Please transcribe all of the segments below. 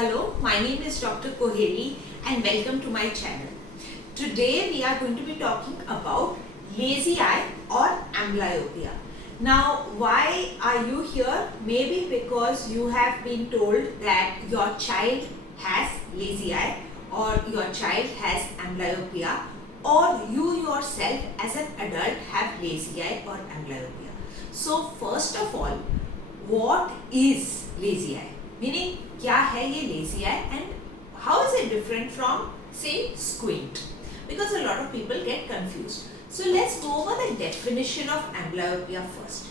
Hello, my name is Dr. Koheli and welcome to my channel. Today we are going to be talking about lazy eye or amblyopia. Now, why are you here? Maybe because you have been told that your child has lazy eye or your child has amblyopia, or you yourself as an adult have lazy eye or amblyopia. So first of all, what is lazy eye? Meaning, क्या है ये lazy eye and how is it different from, say, squint? Because a lot of people get confused. So let's go over the definition of amblyopia first.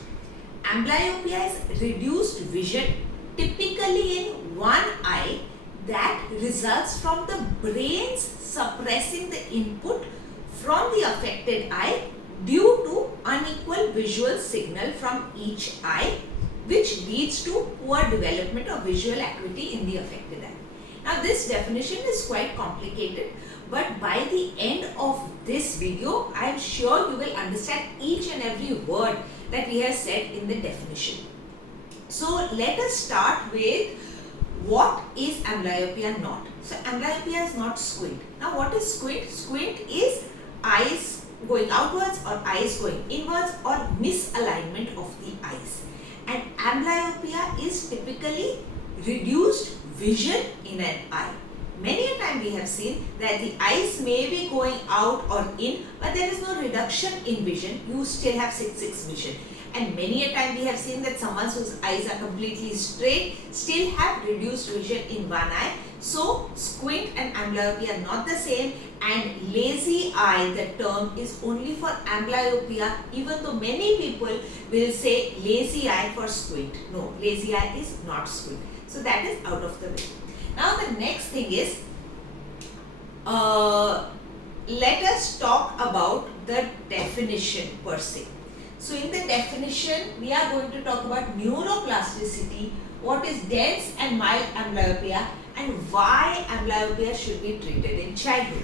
Amblyopia is reduced vision, typically in one eye, that results from the brain's suppressing the input from the affected eye due to unequal visual signal from each eye, which leads to poor development of visual acuity in the affected eye. Now this definition is quite complicated, but by the end of this video, I am sure you will understand each and every word that we have said in the definition. So let us start with what is amblyopia not. So amblyopia is not squint. Now what is squint? Squint is eyes going outwards or eyes going inwards or misalignment of the eyes. And amblyopia is typically reduced vision in an eye. Many a time we have seen that the eyes may be going out or in, but there is no reduction in vision. You still have 6/6 vision. And many a time we have seen that someone whose eyes are completely straight still have reduced vision in one eye. So squint and amblyopia are not the same, and lazy eye, the term is only for amblyopia, even though many people will say lazy eye for squint. No, lazy eye is not squint. So that is out of the way. Now the next thing is, let us talk about the definition per se. So in the definition, we are going to talk about neuroplasticity, what is dense and mild amblyopia, and why amblyopia should be treated in childhood.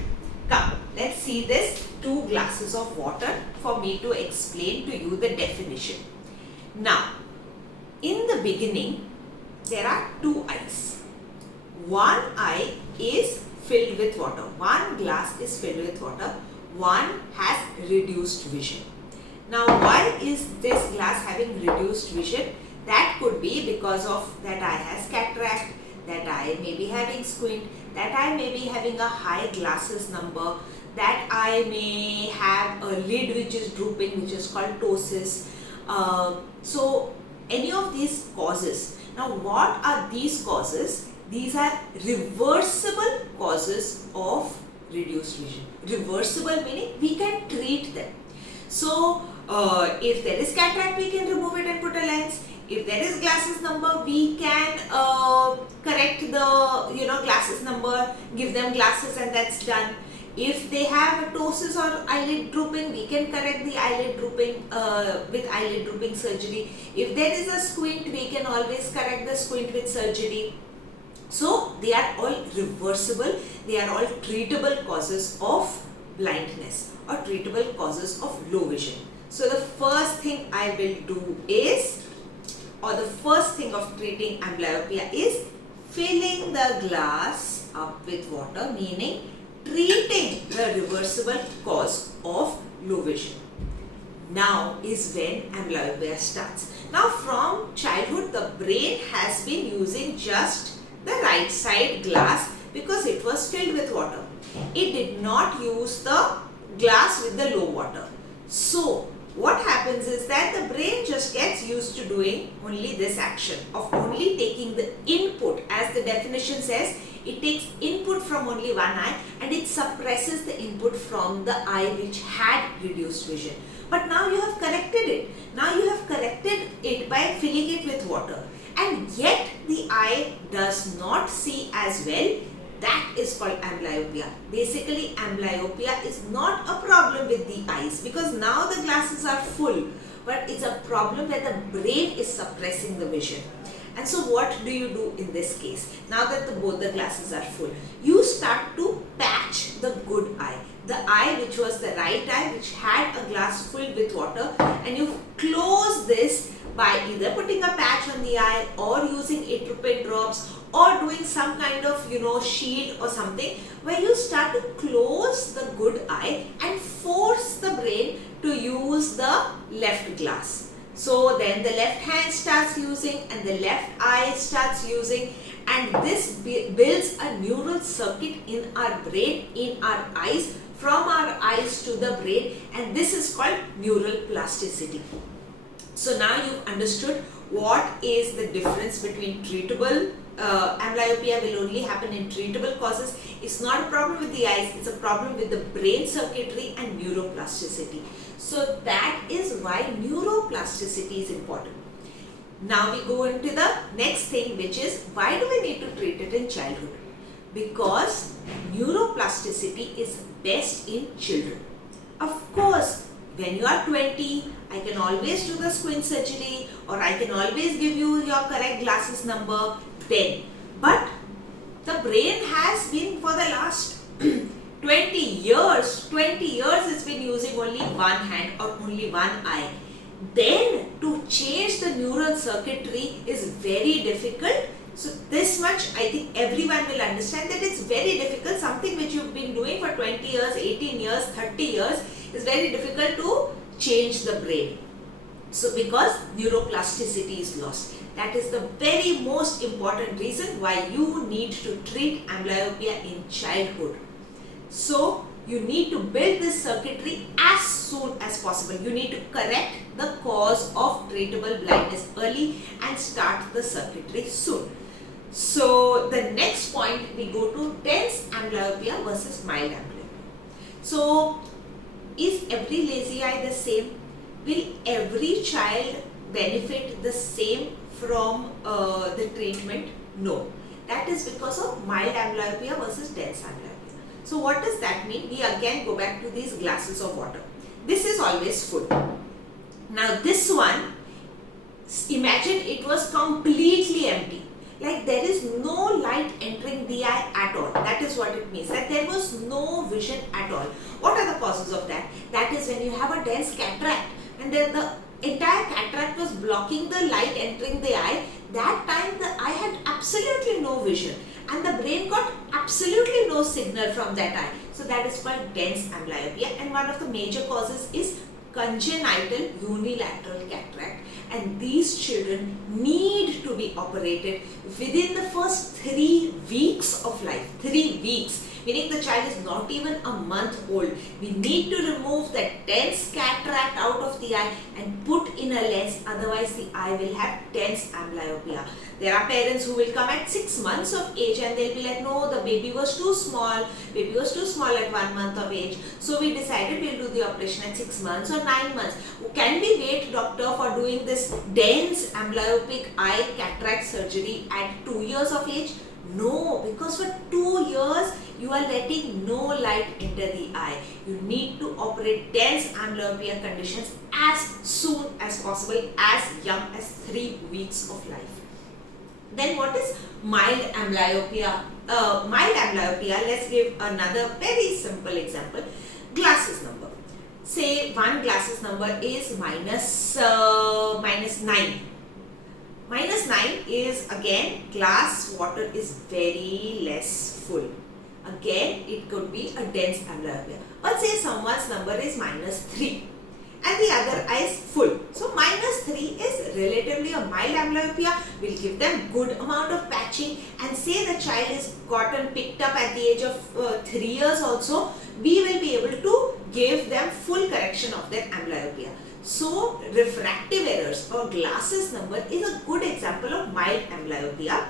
Come, let's see this 2 glasses of water for me to explain to you the definition. Now, in the beginning, there are 2 eyes. One eye is filled with water. One glass is filled with water. One has reduced vision. Now, why is this glass having reduced vision? That could be because of that eye has cataract, that eye may be having squint, that eye may be having a high glasses number, that eye may have a lid which is drooping, which is called ptosis. So, any of these causes. Now, what are these causes? These are reversible causes of reduced vision. Reversible meaning we can treat them. So, if there is cataract, we can remove it and put a lens. If there is glasses number, we can correct the glasses number, give them glasses, and that's done. If they have a ptosis or eyelid drooping, we can correct the eyelid drooping with eyelid drooping surgery. If there is a squint, we can always correct the squint with surgery. So they are all reversible. They are all treatable causes of blindness or treatable causes of low vision. So the first thing I will do is, or the first thing of treating amblyopia is filling the glass up with water, meaning treating the reversible cause of low vision. Now is when amblyopia starts. Now from childhood, the brain has been using just the right side glass because it was filled with water. It did not use the glass with the low water. So what happens is that the brain just gets used to doing only this action of only taking the input. As the definition says, it takes input from only one eye and it suppresses the input from the eye which had reduced vision. But now you have corrected it. Now you have corrected it by filling it with water. And yet the eye does not see as well. That is called amblyopia. Basically, amblyopia is not a problem with the eyes because now the glasses are full, but it's a problem where the brain is suppressing the vision. And so what do you do in this case? Now that both the glasses are full, you start to patch the good eye. The eye which was the right eye, which had a glass filled with water, and you close this by either putting a patch on the eye or using atropine drops or doing some kind of shield or something, where you start to close the good eye and force the brain to use the left glass. So then the left hand starts using and the left eye starts using, and this builds a neural circuit in our brain, in our eyes, from our eyes to the brain, and this is called neuroplasticity. So now you've understood what is the difference between treatable amblyopia will only happen in treatable causes. It's not a problem with the eyes, it's a problem with the brain circuitry and neuroplasticity. So that is why neuroplasticity is important. Now we go into the next thing, which is why do we need to treat it in childhood? Because neuroplasticity is best in children. Of course, when you are 20, I can always do the squint surgery, or I can always give you your correct glasses number then. But the brain has been for the last 20 years it's been using only one hand or only one eye. Then to change the neural circuitry is very difficult. So this much I think everyone will understand, that it's very difficult. Something which you've been doing for 20 years, 18 years, 30 years is very difficult to change the brain. So because neuroplasticity is lost. That is the very most important reason why you need to treat amblyopia in childhood. So you need to build this circuitry as soon as possible. You need to correct the cause of treatable blindness early and start the circuitry soon. So the next point, we go to dense amblyopia versus mild amblyopia. So is every lazy eye the same? Will every child benefit the same from the treatment? No. That is because of mild amblyopia versus dense amblyopia. So what does that mean? We again go back to these glasses of water. This is always full. Now this one, imagine it was completely empty. Like there is no light entering the eye at all. That is what it means. That there was no vision at all. What are the causes of that? That is when you have a dense cataract and then the entire cataract was blocking the light entering the eye. That time the eye had absolutely no vision and the brain got absolutely no signal from that eye. So that is called dense amblyopia, and one of the major causes is congenital unilateral cataract, and these children need to be operated within the first 3 weeks of life. 3 weeks. Meaning the child is not even a month old. We need to remove that dense cataract out of the eye and put in a lens, otherwise the eye will have dense amblyopia. There are parents who will come at 6 months of age and they'll be like, no, the baby was too small at 1 month of age. So we decided we'll do the operation at 6 months or 9 months. Can we wait, doctor, for doing this dense amblyopic eye cataract surgery at 2 years of age? No, because for 2 years you are letting no light enter the eye. You need to operate dense amblyopia conditions as soon as possible, as young as 3 weeks of life. Then what is mild amblyopia? Mild amblyopia, let's give another very simple example. Glasses number. Say one glasses number is minus 9. Minus 9 is again glass water is very less full. Again it could be a dense amblyopia. But say someone's number is minus 3 and the other eye is full. So minus 3 is relatively a mild amblyopia. We'll give them good amount of patching, and say the child is gotten picked up at the age of 3 years also, we will be able to give them full correction of their amblyopia. So refractive errors or glasses number is a good example of mild amblyopia.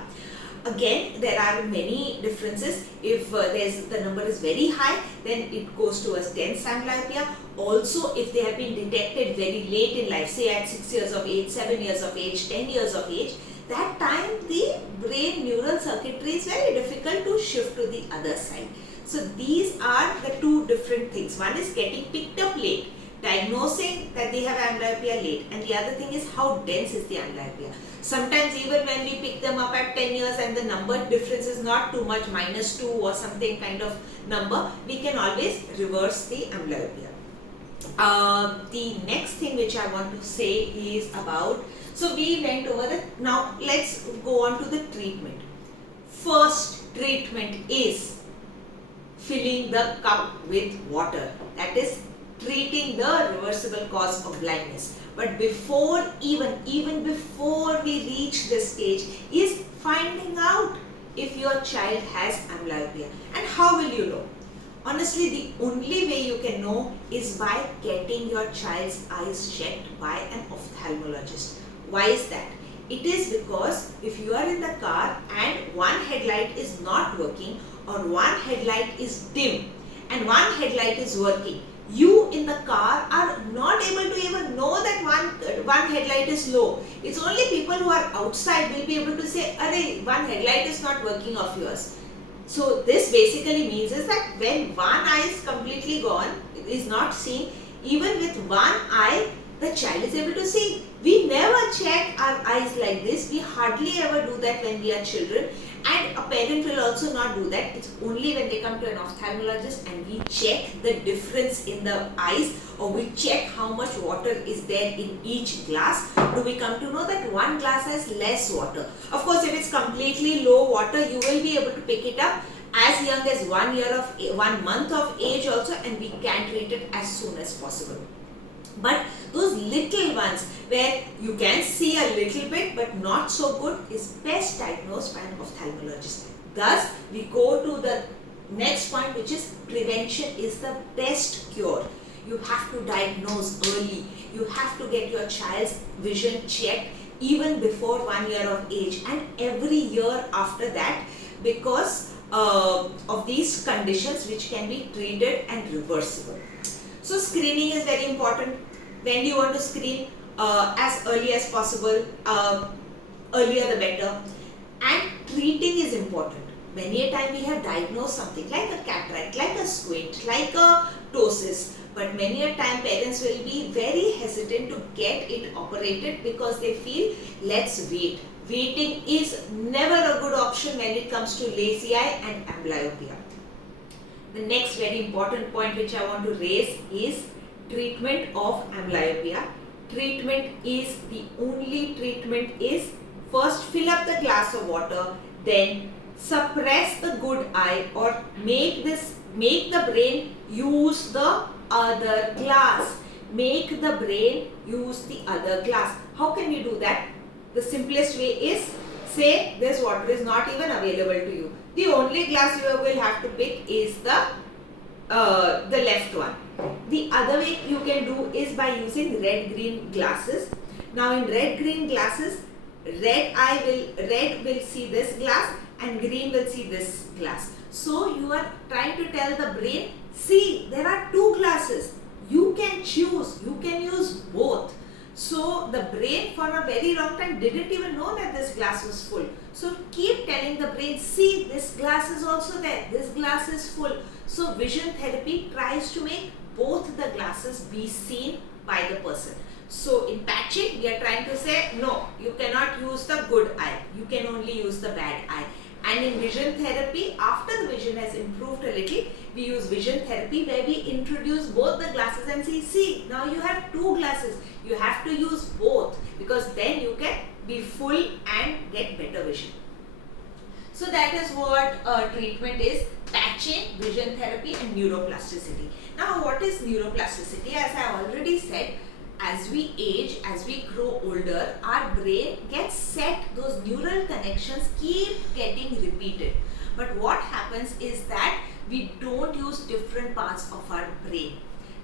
Again, there are many differences. If the number is very high, then it goes to a dense amblyopia. Also, if they have been detected very late in life, say at 6 years of age, 7 years of age, 10 years of age, that time the brain neural circuitry is very difficult to shift to the other side. So these are the two different things. One is getting picked up late, diagnosing that they have amblyopia late, and the other thing is how dense is the amblyopia. Sometimes even when we pick them up at 10 years and the number difference is not too much, minus 2 or something kind of number, we can always reverse the amblyopia. The next thing which I want to say is about, so we went over the, now let's go on to the treatment. first treatment is filling the cup with water. That is treating the reversible cause of blindness. But before even before we reach this stage is finding out if your child has amblyopia. And how will you know? Honestly, the only way you can know is by getting your child's eyes checked by an ophthalmologist. Why is that? It is because if you are in the car and one headlight is not working or one headlight is dim and one headlight is working, you in the car are not able to even know that one headlight is low. It's only people who are outside will be able to say, "Arey, one headlight is not working of yours." So this basically means is that when one eye is completely gone, is not seeing, even with one eye, the child is able to see. We never check our eyes like this. We hardly ever do that when we are children. And a parent will also not do that. It's only when they come to an ophthalmologist and we check the difference in the eyes, or we check how much water is there in each glass, do we come to know that one glass has less water. Of course, if it's completely low water, you will be able to pick it up as young as 1 month of age also, and we can treat it as soon as possible. But those little ones where you can see a little bit but not so good is best diagnosed by an ophthalmologist. Thus, we go to the next point, which is prevention is the best cure. You have to diagnose early. You have to get your child's vision checked even before 1 year of age and every year after that, because of these conditions which can be treated and reversible. So screening is very important. When you want to screen, as early as possible, earlier the better. And treating is important. Many a time we have diagnosed something like a cataract, like a squint, like a ptosis, but many a time parents will be very hesitant to get it operated because they feel, let's wait. Waiting is never a good option when it comes to lazy eye and amblyopia. The next very important point which I want to raise is treatment of amblyopia. Treatment is, the only treatment is, first fill up the glass of water, then suppress the good eye or make the brain use the other glass. Make the brain use the other glass. How can you do that? The simplest way is, say this water is not even available to you. The only glass you will have to pick is the left one. The other way you can do is by using red-green glasses. Now in red-green glasses, red will see this glass and green will see this glass. So you are trying to tell the brain, see, there are two glasses. You can choose, you can use both. So the brain for a very long time didn't even know that this glass was full. So keep telling the brain, see, this glass is also there, this glass is full. So vision therapy tries to make both the glasses be seen by the person. So in patching, we are trying to say, no, you cannot use the good eye, you can only use the bad eye. And in vision therapy, after the vision has improved a little, we use vision therapy where we introduce both the glasses and say, see, now you have two glasses. You have to use both because then you can be full and get better vision. So that is what treatment is: patching, vision therapy and neuroplasticity. Now what is neuroplasticity? As I already said, as we age, as we grow older, our brain gets set, those neural connections keep getting repeated. But what happens is that we don't use different parts of our brain.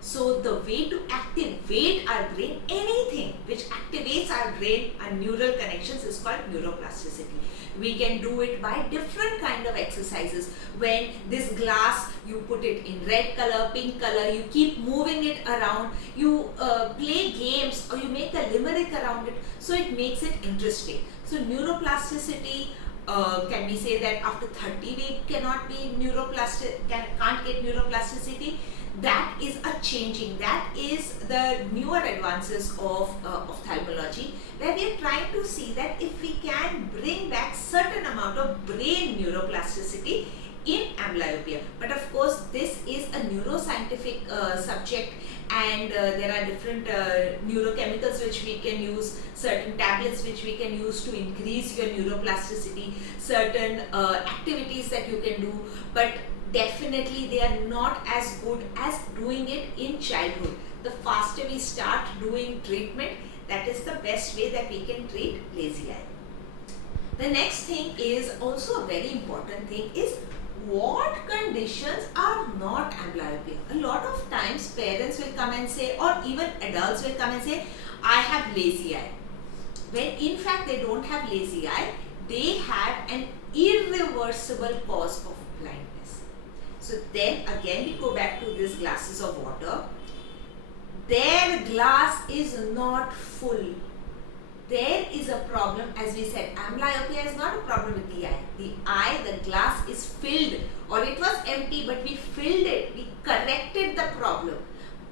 So the way to activate our brain, anything which activates our brain and neural connections, is called neuroplasticity. We can do it by different kind of exercises. When this glass, you put it in red color, pink color, you keep moving it around, you play games or you make a limerick around it, so it makes it interesting. So neuroplasticity, can we say that after 30 we cannot be neuroplastic, can't get neuroplasticity? That is a changing. That is the newer advances of ophthalmology, where we are trying to see that if we can bring back certain amount of brain neuroplasticity in amblyopia. But of course, this is a neuroscientific subject, and there are different neurochemicals which we can use, certain tablets which we can use to increase your neuroplasticity, certain activities that you can do, but definitely they are not as good as doing it in childhood. The faster we start doing treatment, that is the best way that we can treat lazy eye. The next thing is also a very important thing is what conditions are not amblyopia. A lot of times parents will come and say, or even adults will come and say, I have lazy eye. When in fact they don't have lazy eye, they have an irreversible cause of blindness. So then again we go back to these glasses of water. Their glass is not full. There is a problem, as we said, amblyopia is not a problem with the eye. The glass is filled, or it was empty, but we filled it, we corrected the problem.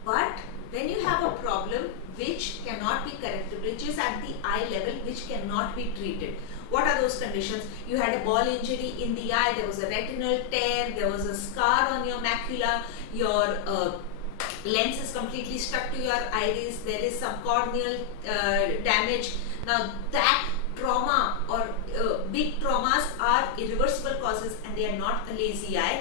But when you have a problem which cannot be corrected, which is at the eye level, which cannot be treated. What are those conditions? You had a ball injury in the eye, there was a retinal tear, there was a scar on your macula, your lens is completely stuck to your iris, there is some corneal damage. Now that trauma or big traumas are irreversible causes and they are not a lazy eye.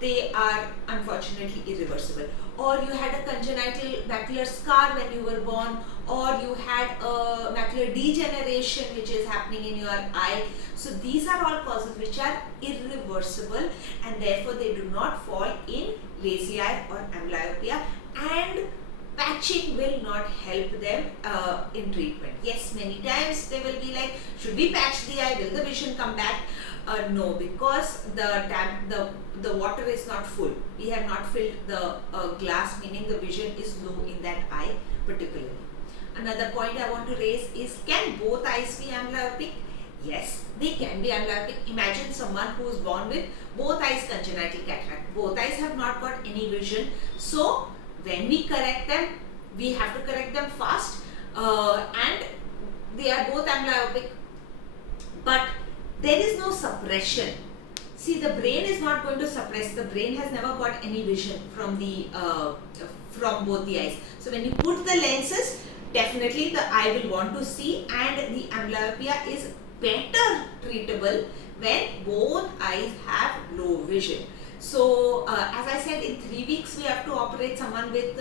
They are unfortunately irreversible. Or you had a congenital macular scar when you were born, or you had a macular degeneration which is happening in your eye. So these are all causes which are irreversible and therefore they do not fall in lazy eye or amblyopia, and patching will not help them in treatment. Yes, many times they will be like, should we patch the eye? Will the vision come back? No, because the water is not full. We have not filled the glass, meaning the vision is low in that eye particularly. Another point I want to raise is, can both eyes be amblyopic? Yes, they can be amblyopic. Imagine someone who is born with both eyes congenital cataract. Both eyes have not got any vision. So when we correct them, we have to correct them fast, and they are both amblyopia. But there is no suppression. See, the brain is not going to suppress. The brain has never got any vision from the from both the eyes. So when you put the lenses, definitely the eye will want to see, and the amblyopia is better treatable when both eyes have low vision. So as I said, in 3 weeks we have to operate someone with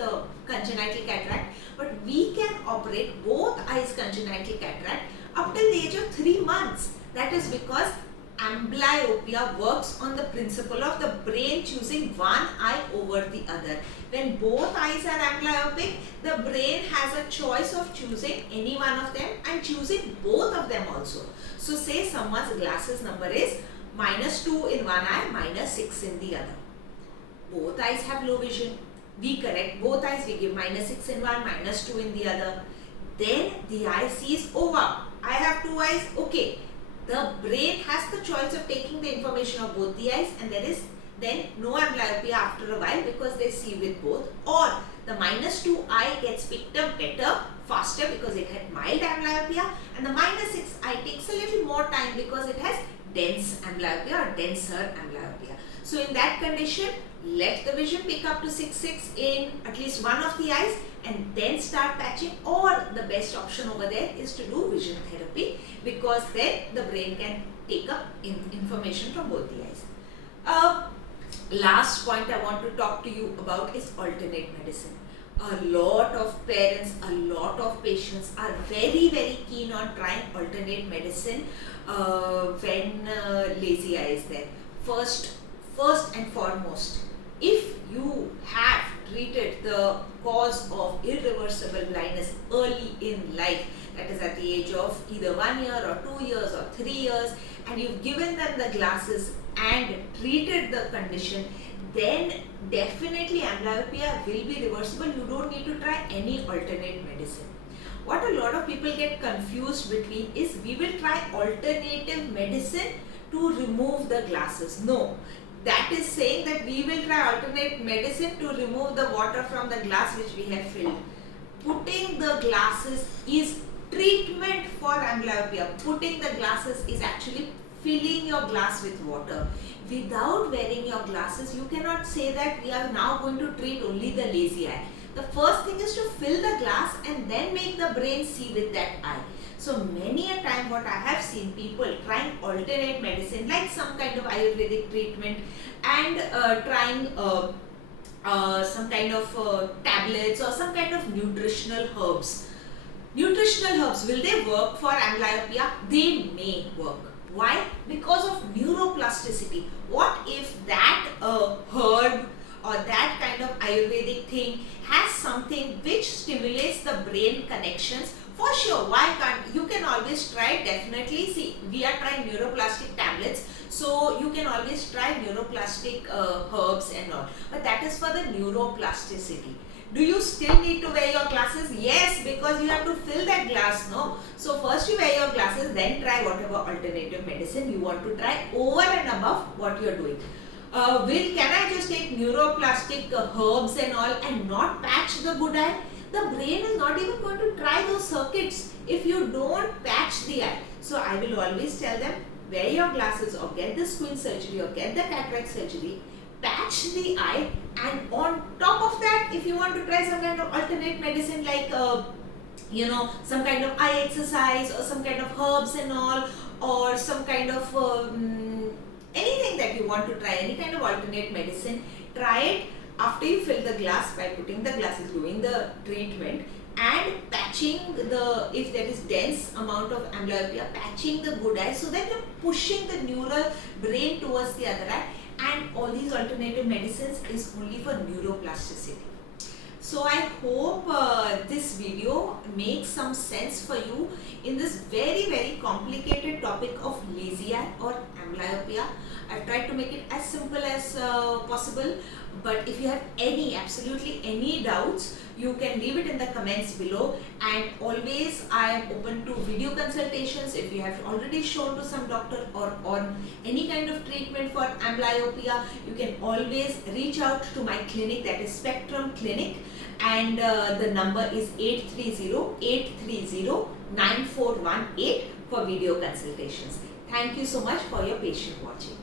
congenital cataract, but we can operate both eyes congenital cataract up till the age of 3 months. That is because amblyopia works on the principle of the brain choosing one eye over the other. When both eyes are amblyopic, the brain has a choice of choosing any one of them and choosing both of them also. So say someone's glasses number is -2 in one eye, -6 in the other. Both eyes have low vision. We correct both eyes, we give -6 in one, -2 in the other. Then the eye sees, oh wow, I have 2 eyes, okay. The brain has the choice of taking the information of both the eyes, and there is then no amblyopia after a while because they see with both. Or the -2 eye gets picked up better, faster because it had mild amblyopia, and the -6 eye takes a little more time because it has dense amblyopia or denser amblyopia. So in that condition, let the vision pick up to 6/6 in at least one of the eyes and then start patching, or the best option over there is to do vision therapy, because then the brain can take up information from both the eyes. Last point I want to talk to you about is alternate medicine. A lot of parents, a lot of patients are very keen on trying alternate medicine when lazy eye is there. First and foremost, if you have treated the cause of irreversible blindness early in life, that is at the age of either 1 year or 2 years or 3 years, and you've given them the glasses and treated the condition, then definitely amblyopia will be reversible. You don't need to try any alternate medicine. What a lot of people get confused between is, we will try alternative medicine to remove the glasses. No. That is saying that we will try alternate medicine to remove the water from the glass which we have filled. Putting the glasses is treatment for amblyopia. Putting the glasses is actually filling your glass with water. Without wearing your glasses, you cannot say that we are now going to treat only the lazy eye. The first thing is to fill the glass and then make the brain see with that eye. So many a time what I have seen people trying alternate medicine like some kind of Ayurvedic treatment and trying some kind of tablets or some kind of nutritional herbs. Nutritional herbs, will they work for amblyopia? They may work. Why? Because of neuroplasticity. What if that herb or that kind of Ayurvedic thing has something which stimulates the brain connections? For sure, why can't you? Can always try, definitely. See, we are trying neuroplastic tablets, so you can always try neuroplastic herbs and all, but that is for the neuroplasticity. Do you still need to wear your glasses? Yes, because you have to fill that glass, no? So first you wear your glasses, then try whatever alternative medicine you want to try over and above what you are doing. Can I just take neuroplastic herbs and all and not patch the good eye? The brain is not even going to try those circuits if you don't patch the eye. So I will always tell them, wear your glasses or get the squint surgery or get the cataract surgery, patch the eye, and on top of that, if you want to try some kind of alternate medicine like some kind of eye exercise or some kind of herbs and all, or some kind of anything that you want to try, any kind of alternate medicine, try it after you fill the glass by putting the glasses, doing the treatment and patching if there is dense amount of amblyopia, patching the good eye so that you're pushing the neural brain towards the other eye. And all these alternative medicines is only for neuroplasticity. So I hope this video makes some sense for you in this very complicated topic of lazy eye or amblyopia. I've tried to make it as simple as possible, but if you have absolutely any doubts, you can leave it in the comments below. And always I am open to video consultations if you have already shown to some doctor or on any kind of treatment for amblyopia. You can always reach out to my clinic, that is Spectrum Clinic, and the number is 830-830-9418 for video consultations. Thank you so much for your patient watching.